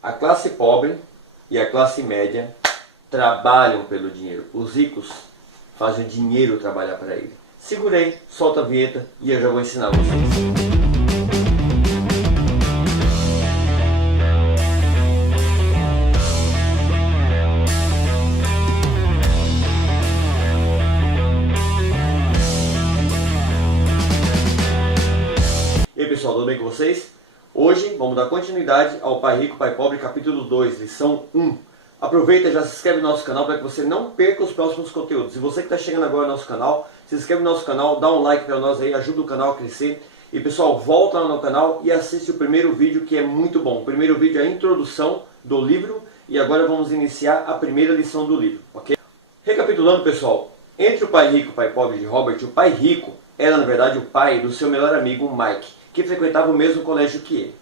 A classe pobre e a classe média trabalham pelo dinheiro. Os ricos fazem o dinheiro trabalhar para ele. Segura aí, solta a vinheta e eu já vou ensinar vocês. E aí pessoal, tudo bem com vocês? Hoje vamos dar continuidade ao Pai Rico, Pai Pobre, capítulo 2, lição 1. Aproveita e já se inscreve no nosso canal para que você não perca os próximos conteúdos. Se você que está chegando agora no nosso canal, se inscreve no nosso canal, dá um like para nós aí, ajuda o canal a crescer. E pessoal, volta lá no canal e assiste o primeiro vídeo que é muito bom. O primeiro vídeo é a introdução do livro e agora vamos iniciar a primeira lição do livro, ok? Recapitulando pessoal, entre o Pai Rico e o Pai Pobre de Robert, o Pai Rico era na verdade o pai do seu melhor amigo Mike, que frequentava o mesmo colégio que ele.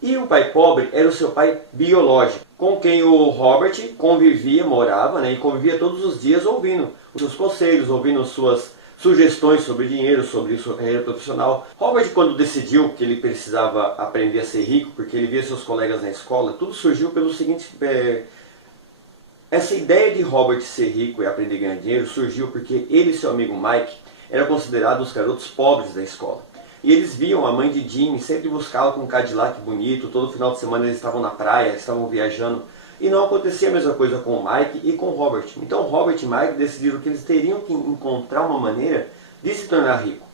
E o pai pobre era o seu pai biológico, com quem o Robert convivia, morava, e convivia todos os dias ouvindo os seus conselhos, ouvindo suas sugestões sobre dinheiro, sobre sua carreira profissional. Robert, quando decidiu que ele precisava aprender a ser rico, porque ele via seus colegas na escola, tudo surgiu pelo seguinte... Essa ideia de Robert ser rico e aprender a ganhar dinheiro surgiu porque ele e seu amigo Mike eram considerados os garotos pobres da escola. E eles viam a mãe de Jimmy sempre buscá-la com um Cadillac bonito, todo final de semana eles estavam na praia, estavam viajando. E não acontecia a mesma coisa com o Mike e com o Robert. Então Robert e Mike decidiram que eles teriam que encontrar uma maneira de se tornar rico.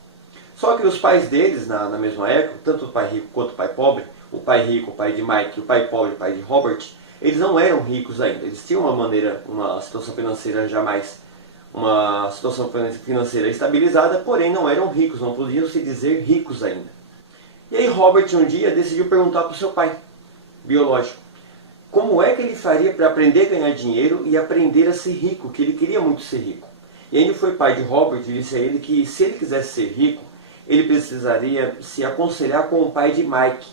Só que os pais deles, na mesma época, tanto o pai rico quanto o pai pobre, o pai rico, o pai de Mike, o pai pobre, o pai de Robert, eles não eram ricos ainda. Eles tinham uma situação financeira uma situação financeira estabilizada, porém não eram ricos, não podiam se dizer ricos ainda. E aí Robert um dia decidiu perguntar para o seu pai biológico como é que ele faria para aprender a ganhar dinheiro e aprender a ser rico, que ele queria muito ser rico. E aí foi pai de Robert e disse a ele que se ele quisesse ser rico, ele precisaria se aconselhar com o pai de Mike.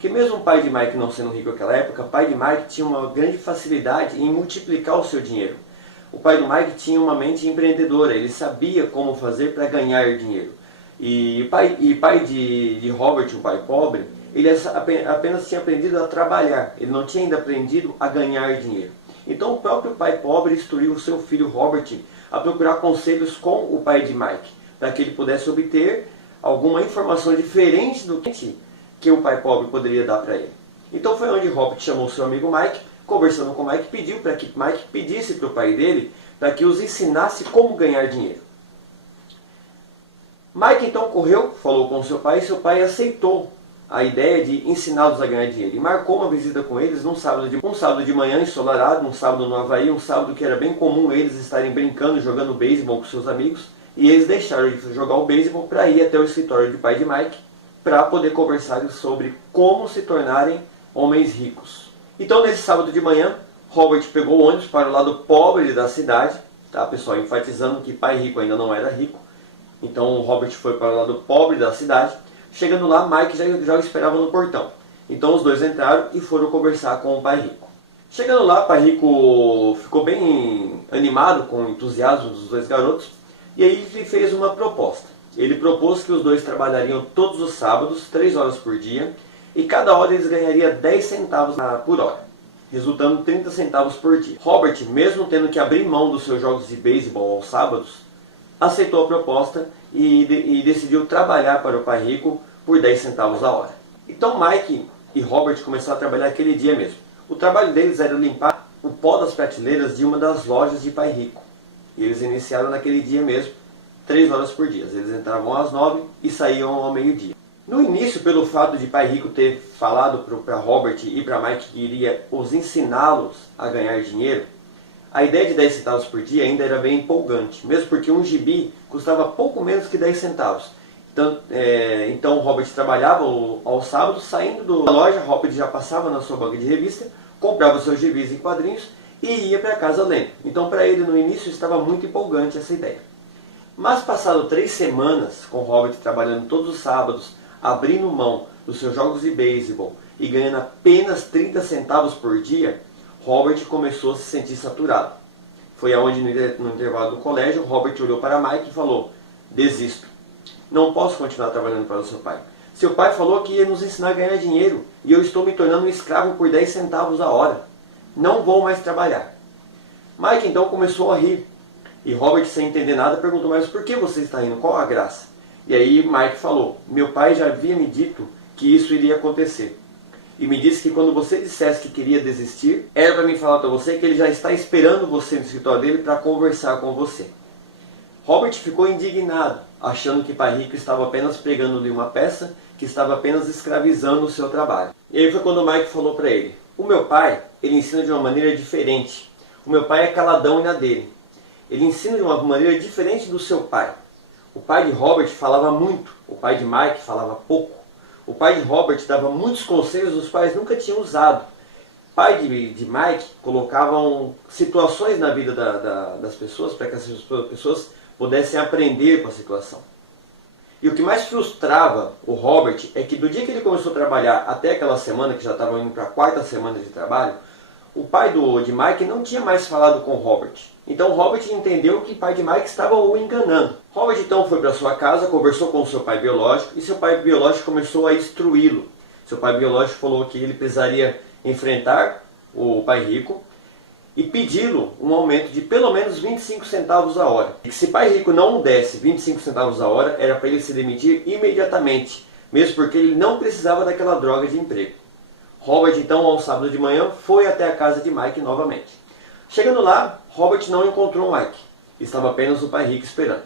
Que mesmo o pai de Mike não sendo rico naquela época, o pai de Mike tinha uma grande facilidade em multiplicar o seu dinheiro. O pai do Mike tinha uma mente empreendedora, ele sabia como fazer para ganhar dinheiro. E o pai de Robert, o pai pobre, ele apenas tinha aprendido a trabalhar, ele não tinha ainda aprendido a ganhar dinheiro. Então o próprio pai pobre instruiu o seu filho Robert a procurar conselhos com o pai de Mike, para que ele pudesse obter alguma informação diferente do que o pai pobre poderia dar para ele. Então foi onde Robert chamou seu amigo Mike, conversando com o Mike, pediu para que Mike pedisse para o pai dele para que os ensinasse como ganhar dinheiro. Mike então correu, falou com seu pai e seu pai aceitou a ideia de ensiná-los a ganhar dinheiro. E marcou uma visita com eles num sábado de manhã ensolarado, um sábado no Havaí, um sábado que era bem comum eles estarem brincando, jogando beisebol com seus amigos. E eles deixaram de jogar o beisebol para ir até o escritório do pai de Mike para poder conversar sobre como se tornarem homens ricos. Então nesse sábado de manhã, Robert pegou o ônibus para o lado pobre da cidade, tá pessoal, enfatizando que pai rico ainda não era rico. Então Robert foi para o lado pobre da cidade. Chegando lá, Mike já o esperava no portão. Então os dois entraram e foram conversar com o pai rico. Chegando lá, o pai rico ficou bem animado com o entusiasmo dos dois garotos e aí ele fez uma proposta. Ele propôs que os dois trabalhariam todos os sábados, 3 horas por dia, e cada hora eles ganhariam 10 centavos por hora, resultando 30 centavos por dia. Robert, mesmo tendo que abrir mão dos seus jogos de beisebol aos sábados, aceitou a proposta e decidiu trabalhar para o pai rico por 10 centavos a hora. Então Mike e Robert começaram a trabalhar aquele dia mesmo. O trabalho deles era limpar o pó das prateleiras de uma das lojas de pai rico. E eles iniciaram naquele dia mesmo, 3 horas por dia. Eles entravam às 9 e saíam ao meio-dia. No início, pelo fato de pai rico ter falado para Robert e para Mike que iria os ensiná-los a ganhar dinheiro, a ideia de 10 centavos por dia ainda era bem empolgante, mesmo porque um gibi custava pouco menos que 10 centavos. Então Robert trabalhava aos sábados, saindo da loja, Robert já passava na sua banca de revista, comprava seus gibis em quadrinhos e ia para casa lendo. Então para ele no início estava muito empolgante essa ideia. Mas passado 3 semanas, com Robert trabalhando todos os sábados, abrindo mão dos seus jogos de beisebol e ganhando apenas 30 centavos por dia, Robert começou a se sentir saturado. Foi aonde no intervalo do colégio, Robert olhou para Mike e falou: desisto. Não posso continuar trabalhando para o seu pai. Seu pai falou que ia nos ensinar a ganhar dinheiro e eu estou me tornando um escravo por 10 centavos a hora. Não vou mais trabalhar. Mike então começou a rir. E Robert, sem entender nada, perguntou, mas por que você está rindo? Qual a graça? E aí Mike falou, meu pai já havia me dito que isso iria acontecer. E me disse que quando você dissesse que queria desistir, era para mim falar para você que ele já está esperando você no escritório dele para conversar com você. Robert ficou indignado, achando que pai rico estava apenas pregando-lhe uma peça, que estava apenas escravizando o seu trabalho. E aí foi quando Mike falou para ele, o meu pai, ele ensina de uma maneira diferente. O meu pai é caladão e na dele. Ele ensina de uma maneira diferente do seu pai. O pai de Robert falava muito, o pai de Mike falava pouco. O pai de Robert dava muitos conselhos os pais nunca tinham usado. O pai de Mike colocavam situações na vida das pessoas para que essas pessoas pudessem aprender com a situação. E o que mais frustrava o Robert é que do dia que ele começou a trabalhar até aquela semana, que já estava indo para a quarta semana de trabalho, o pai de Mike não tinha mais falado com o Robert. Então Robert entendeu que o pai de Mike estava o enganando. Robert então foi para sua casa, conversou com o seu pai biológico e seu pai biológico começou a instruí-lo. Seu pai biológico falou que ele precisaria enfrentar o pai rico e pedi-lo um aumento de pelo menos 25 centavos a hora. E que se pai rico não desse 25 centavos a hora, era para ele se demitir imediatamente, mesmo porque ele não precisava daquela droga de emprego. Robert então, ao sábado de manhã, foi até a casa de Mike novamente. Chegando lá, Robert não encontrou Mike. Estava apenas o pai rico esperando.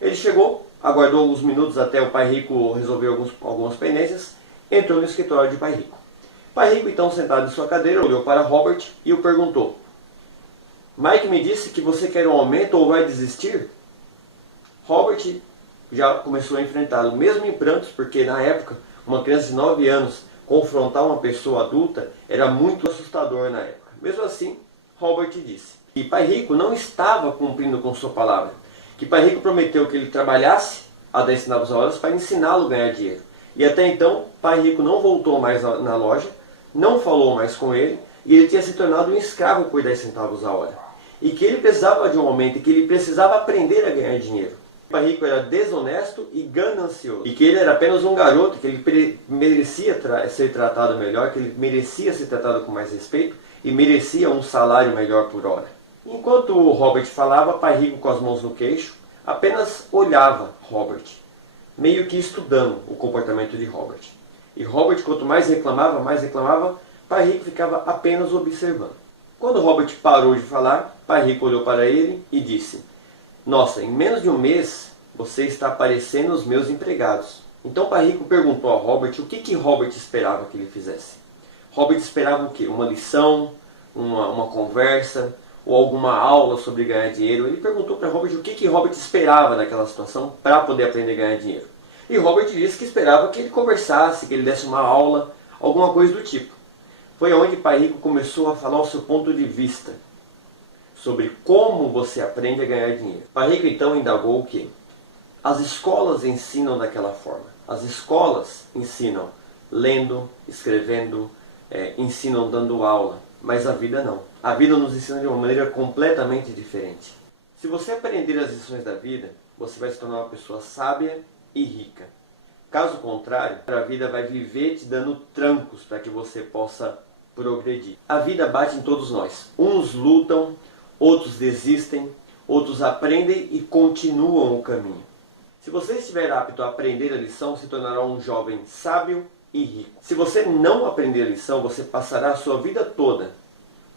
Ele chegou, aguardou alguns minutos até o pai rico resolver algumas pendências, entrou no escritório de pai rico. Pai rico, então, sentado em sua cadeira, olhou para Robert e o perguntou, Mike me disse que você quer um aumento ou vai desistir? Robert já começou a enfrentá-lo, mesmo em prantos, porque na época, uma criança de 9 anos confrontar uma pessoa adulta era muito assustador na época. Mesmo assim, Robert disse que pai rico não estava cumprindo com sua palavra, que pai rico prometeu que ele trabalhasse a 10 centavos a hora para ensiná-lo a ganhar dinheiro. E até então, pai rico não voltou mais na loja, não falou mais com ele, e ele tinha se tornado um escravo por 10 centavos a hora. E que ele precisava de um aumento, e que ele precisava aprender a ganhar dinheiro. O pai rico era desonesto e ganancioso. E que ele era apenas um garoto, que ele merecia ser tratado melhor, que ele merecia ser tratado com mais respeito e merecia um salário melhor por hora. Enquanto o Robert falava, pai rico com as mãos no queixo, apenas olhava Robert, meio que estudando o comportamento de Robert. E Robert, quanto mais reclamava, pai rico ficava apenas observando. Quando Robert parou de falar, pai rico olhou para ele e disse, nossa, em menos de um mês, você está parecendo os meus empregados. Então pai rico perguntou a Robert o que Robert esperava que ele fizesse. Robert esperava o quê? Uma lição, uma conversa, ou alguma aula sobre ganhar dinheiro. Ele perguntou para Robert o que Robert esperava daquela situação para poder aprender a ganhar dinheiro. E Robert disse que esperava que ele conversasse, que ele desse uma aula, alguma coisa do tipo. Foi onde pai rico começou a falar o seu ponto de vista sobre como você aprende a ganhar dinheiro. Pai rico então indagou o quê? As escolas ensinam daquela forma. As escolas ensinam lendo, escrevendo, ensinam dando aula. Mas a vida não. A vida nos ensina de uma maneira completamente diferente. Se você aprender as lições da vida, você vai se tornar uma pessoa sábia e rica. Caso contrário, a vida vai viver te dando trancos para que você possa progredir. A vida bate em todos nós. Uns lutam, outros desistem, outros aprendem e continuam o caminho. Se você estiver apto a aprender a lição, se tornará um jovem sábio e rico. Se você não aprender a lição, você passará a sua vida toda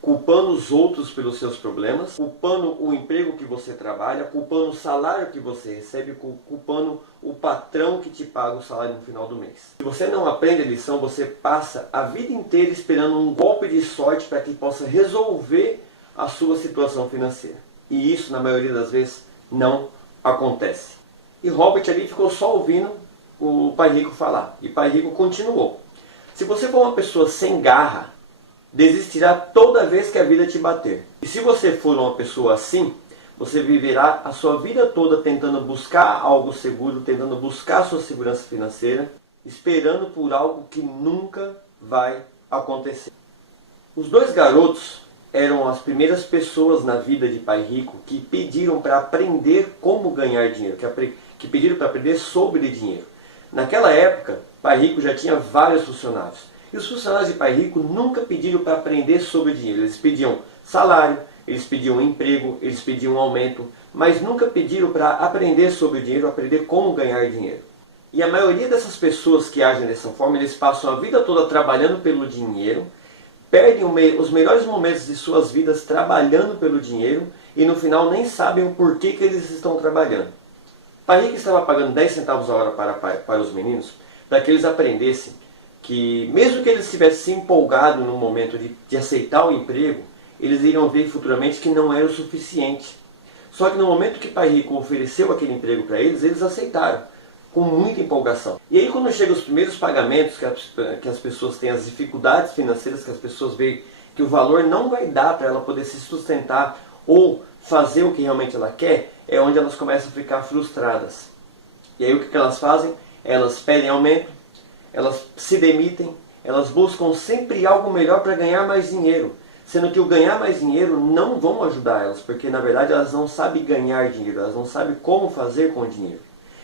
culpando os outros pelos seus problemas, culpando o emprego que você trabalha, culpando o salário que você recebe, culpando o patrão que te paga o salário no final do mês. Se você não aprende a lição, você passa a vida inteira esperando um golpe de sorte para que possa resolver a sua situação financeira. E isso, na maioria das vezes, não acontece. E Robert ali ficou só ouvindo o pai rico falar. E o pai rico continuou. Se você for uma pessoa sem garra, desistirá toda vez que a vida te bater. E se você for uma pessoa assim, você viverá a sua vida toda tentando buscar algo seguro, tentando buscar a sua segurança financeira, esperando por algo que nunca vai acontecer. Os dois garotos eram as primeiras pessoas na vida de pai rico que pediram para aprender como ganhar dinheiro, que pediram para aprender sobre dinheiro. Naquela época, Pai Rico já tinha vários funcionários. E os funcionários de Pai Rico nunca pediram para aprender sobre dinheiro. Eles pediam salário, eles pediam emprego, eles pediam aumento, mas nunca pediram para aprender sobre o dinheiro, aprender como ganhar dinheiro. E a maioria dessas pessoas que agem dessa forma, eles passam a vida toda trabalhando pelo dinheiro, perdem os melhores momentos de suas vidas trabalhando pelo dinheiro e no final nem sabem o porquê que eles estão trabalhando. Pai Rico estava pagando 10 centavos a hora para os meninos, para que eles aprendessem que mesmo que eles estivessem empolgados no momento de aceitar o emprego, eles iriam ver futuramente que não era o suficiente. Só que no momento que Pai Rico ofereceu aquele emprego para eles, eles aceitaram, com muita empolgação. E aí quando chegam os primeiros pagamentos, que as pessoas têm as dificuldades financeiras, que as pessoas veem que o valor não vai dar para ela poder se sustentar ou fazer o que realmente ela quer, é onde elas começam a ficar frustradas. E aí o que elas fazem? Elas pedem aumento, elas se demitem, elas buscam sempre algo melhor para ganhar mais dinheiro. Sendo que o ganhar mais dinheiro não vão ajudar elas, porque na verdade elas não sabem ganhar dinheiro, elas não sabem como fazer com o dinheiro.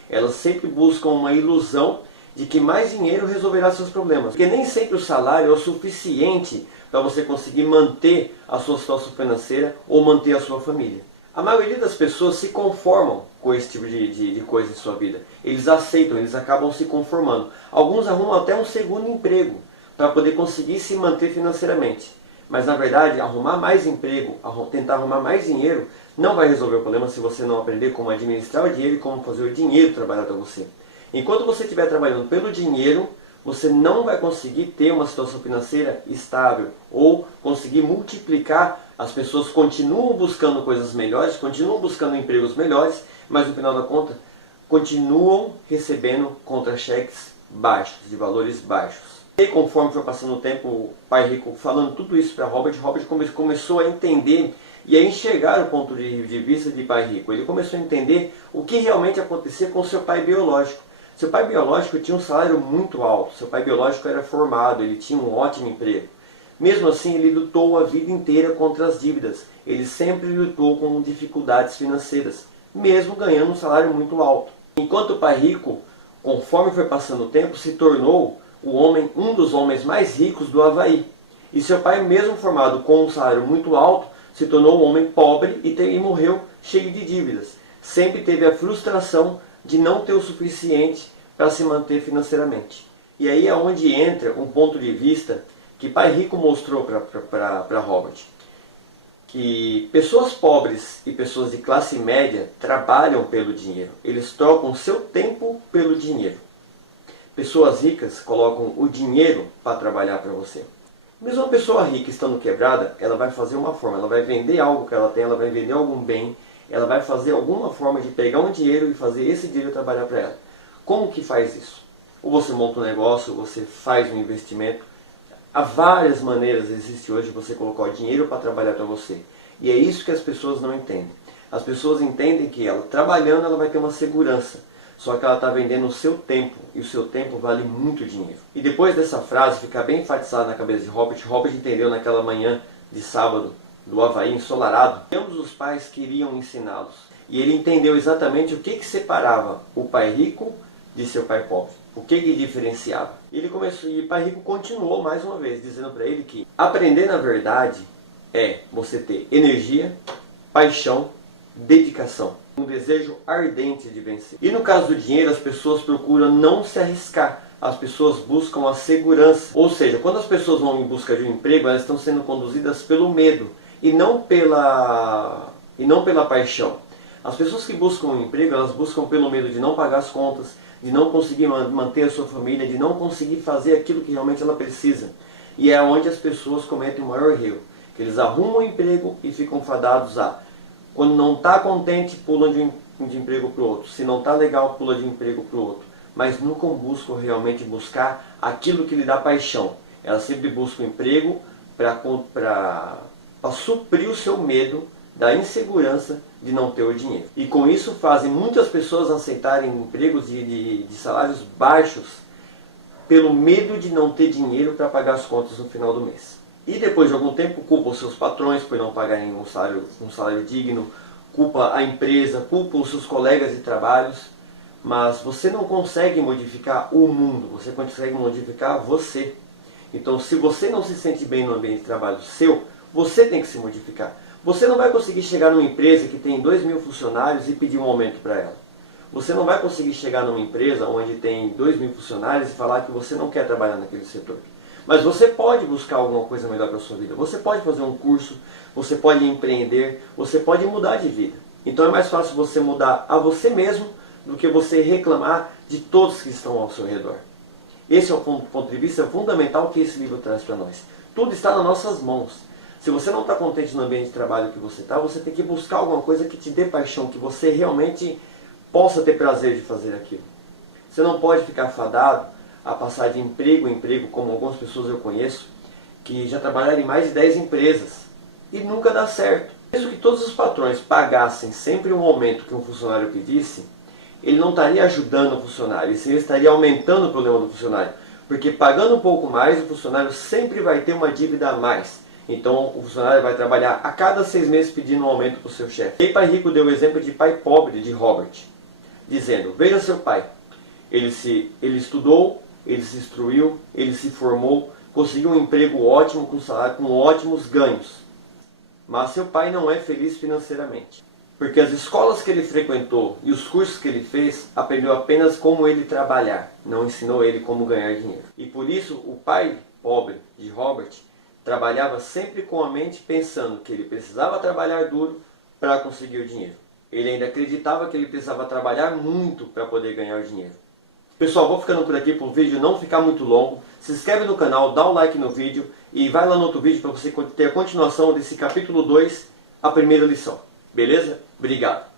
Elas sempre buscam uma ilusão de que mais dinheiro resolverá seus problemas. Porque nem sempre o salário é o suficiente para você conseguir manter a sua situação financeira ou manter a sua família. A maioria das pessoas se conformam com esse tipo de coisa em sua vida. Eles aceitam, eles acabam se conformando. Alguns arrumam até um segundo emprego para poder conseguir se manter financeiramente. Mas na verdade, arrumar mais emprego, tentar arrumar mais dinheiro, não vai resolver o problema se você não aprender como administrar o dinheiro e como fazer o dinheiro trabalhar para você. Enquanto você estiver trabalhando pelo dinheiro, você não vai conseguir ter uma situação financeira estável ou conseguir multiplicar. As pessoas continuam buscando coisas melhores, continuam buscando empregos melhores, mas no final da conta, continuam recebendo contra-cheques baixos, de valores baixos. E conforme foi passando o tempo, o Pai Rico falando tudo isso para Robert começou a entender e a enxergar o ponto de vista de Pai Rico. Ele começou a entender o que realmente acontecia com seu pai biológico. Seu pai biológico tinha um salário muito alto, seu pai biológico era formado, ele tinha um ótimo emprego. Mesmo assim, ele lutou a vida inteira contra as dívidas. Ele sempre lutou com dificuldades financeiras, mesmo ganhando um salário muito alto. Enquanto o Pai Rico, conforme foi passando o tempo, se tornou um dos homens mais ricos do Havaí. E seu pai, mesmo formado com um salário muito alto, se tornou um homem pobre e morreu cheio de dívidas. Sempre teve a frustração de não ter o suficiente para se manter financeiramente. E aí é onde entra um ponto de vista que Pai Rico mostrou para Robert. Que pessoas pobres e pessoas de classe média trabalham pelo dinheiro. Eles trocam seu tempo pelo dinheiro. Pessoas ricas colocam o dinheiro para trabalhar para você. Mesmo uma pessoa rica estando quebrada, ela vai fazer uma forma, ela vai vender algo que ela tem, ela vai vender algum bem, ela vai fazer alguma forma de pegar um dinheiro e fazer esse dinheiro trabalhar para ela. Como que faz isso? Ou você monta um negócio, ou você faz um investimento. Há várias maneiras existe hoje de você colocar o dinheiro para trabalhar para você. E é isso que as pessoas não entendem. As pessoas entendem que ela trabalhando ela vai ter uma segurança. Só que ela está vendendo o seu tempo, e o seu tempo vale muito dinheiro. E depois dessa frase ficar bem enfatizada na cabeça de Robert entendeu naquela manhã de sábado do Havaí ensolarado, ambos os pais queriam ensiná-los. E ele entendeu exatamente o que separava o pai rico de seu pai pobre. O que diferenciava. E Pai Rico continuou mais uma vez, dizendo para ele que aprender na verdade é você ter energia, paixão, dedicação. Um desejo ardente de vencer. E no caso do dinheiro, as pessoas procuram não se arriscar. As pessoas buscam a segurança. Ou seja, quando as pessoas vão em busca de um emprego, elas estão sendo conduzidas pelo medo e não pela paixão. As pessoas que buscam um emprego, elas buscam pelo medo de não pagar as contas, de não conseguir manter a sua família, de não conseguir fazer aquilo que realmente ela precisa. E é onde as pessoas cometem o maior erro. Que eles arrumam um emprego e ficam fadados a... Quando não está contente, pula de emprego para o outro. Se não está legal, pula de emprego para o outro. Mas nunca buscam realmente buscar aquilo que lhe dá paixão. Elas sempre buscam emprego para suprir o seu medo da insegurança de não ter o dinheiro. E com isso fazem muitas pessoas aceitarem empregos de salários baixos pelo medo de não ter dinheiro para pagar as contas no final do mês. E depois de algum tempo culpa os seus patrões por não pagarem um salário digno, culpa a empresa, culpa os seus colegas de trabalhos, mas você não consegue modificar o mundo, você consegue modificar você. Então, se você não se sente bem no ambiente de trabalho seu, você tem que se modificar. Você não vai conseguir chegar numa empresa que tem 2.000 funcionários e pedir um aumento para ela. Você não vai conseguir chegar numa empresa onde tem 2.000 funcionários e falar que você não quer trabalhar naquele setor. Mas você pode buscar alguma coisa melhor para a sua vida. Você pode fazer um curso, você pode empreender, você pode mudar de vida. Então é mais fácil você mudar a você mesmo do que você reclamar de todos que estão ao seu redor. Esse é o ponto de vista fundamental que esse livro traz para nós. Tudo está nas nossas mãos. Se você não está contente no ambiente de trabalho que você está, você tem que buscar alguma coisa que te dê paixão, que você realmente possa ter prazer de fazer aquilo. Você não pode ficar fadado a passar de emprego em emprego, como algumas pessoas eu conheço, que já trabalharam em mais de 10 empresas e nunca dá certo. Mesmo que todos os patrões pagassem sempre um aumento que um funcionário pedisse, ele não estaria ajudando o funcionário, ele estaria aumentando o problema do funcionário. Porque pagando um pouco mais, o funcionário sempre vai ter uma dívida a mais. Então o funcionário vai trabalhar a cada 6 meses pedindo um aumento para o seu chefe. E Pai Rico deu o exemplo de pai pobre de Robert, dizendo, veja seu pai, ele estudou, ele se instruiu, ele se formou, conseguiu um emprego ótimo, com salário, com ótimos ganhos. Mas seu pai não é feliz financeiramente. Porque as escolas que ele frequentou e os cursos que ele fez, aprendeu apenas como ele trabalhar, não ensinou ele como ganhar dinheiro. E por isso o pai pobre de Robert trabalhava sempre com a mente pensando que ele precisava trabalhar duro para conseguir o dinheiro. Ele ainda acreditava que ele precisava trabalhar muito para poder ganhar o dinheiro. Pessoal, vou ficando por aqui para o vídeo não ficar muito longo. Se inscreve no canal, dá um like no vídeo e vai lá no outro vídeo para você ter a continuação desse capítulo 2, a primeira lição. Beleza? Obrigado!